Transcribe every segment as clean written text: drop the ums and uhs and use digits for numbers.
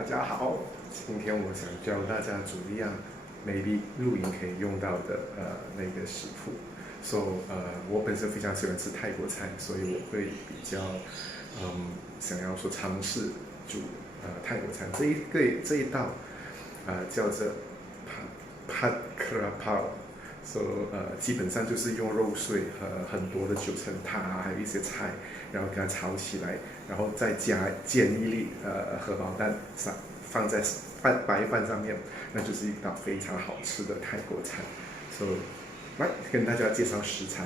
大家好，今天我想教大家煮一样 maybe 露营可以用到的那个食谱。我本身非常喜欢吃泰国菜，所以我会比较想要说尝试煮泰国菜。这一道叫做 Pad Krapao。基本上就是用肉碎和很多的九层塔，还有一些菜，然后给它炒起来，然后再煎一粒荷包蛋放在白饭上面，那就是一道非常好吃的泰国菜。来跟大家介绍食材。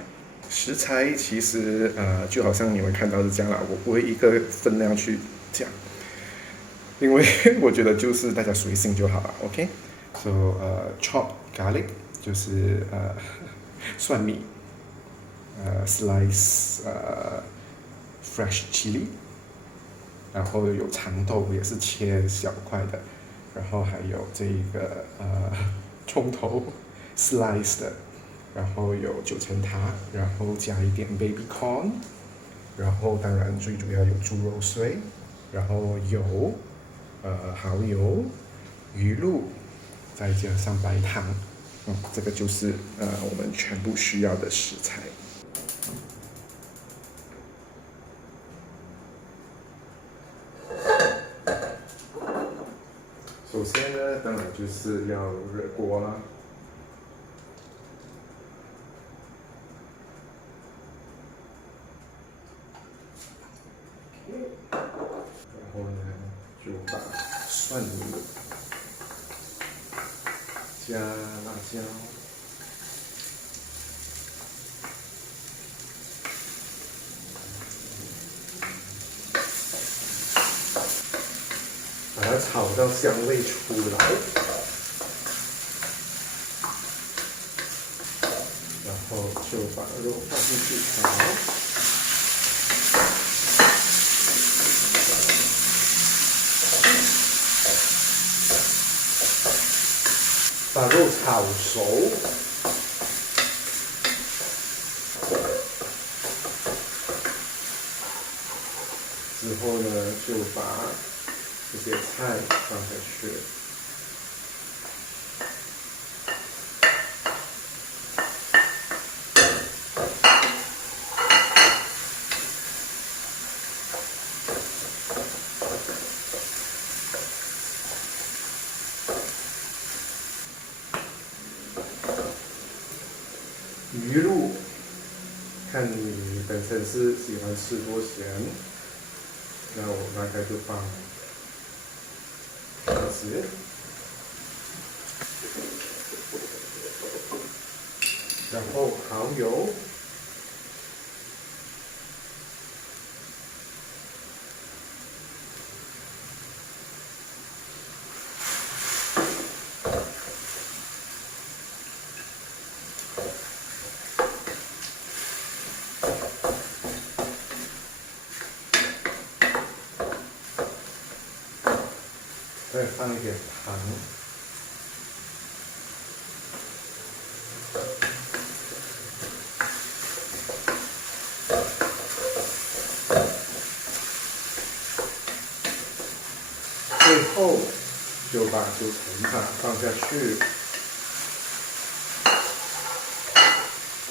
食材其实就好像你们看到是这样啦，我不会一个分量去讲，因为我觉得就是大家随性就好了。OK，chop garlic 就是蒜米，slice fresh chili，然后有长豆也是切小块的，然后还有这个葱头 slice 的，然后有九层塔，然后加一点 baby corn，然后当然最主要有猪肉碎，然后油，蚝油，鱼露，再加上白糖。这个就是我们全部需要的食材。首先呢，当然就是要热锅啦。然后呢，就把蒜泥加辣椒。把它炒到香味出来，然后就把肉放进去炒，把肉炒熟，之后呢，就把这些菜放下去。鱼露，看你本身是喜欢吃多咸，那我大概就放这些，然后蚝油，再放一点糖。最后就把九层塔放下去，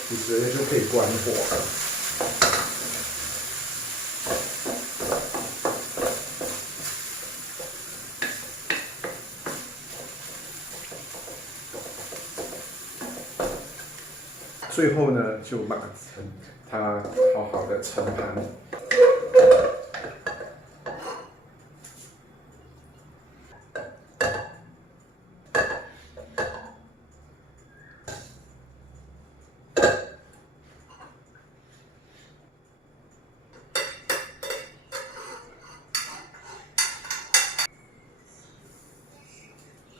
其实就可以关火了。最后呢，就把它好好的盛盘。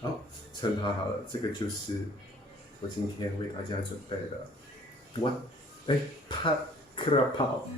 好，盛盘好了，这个就是我今天为大家准备的Pad Krapao。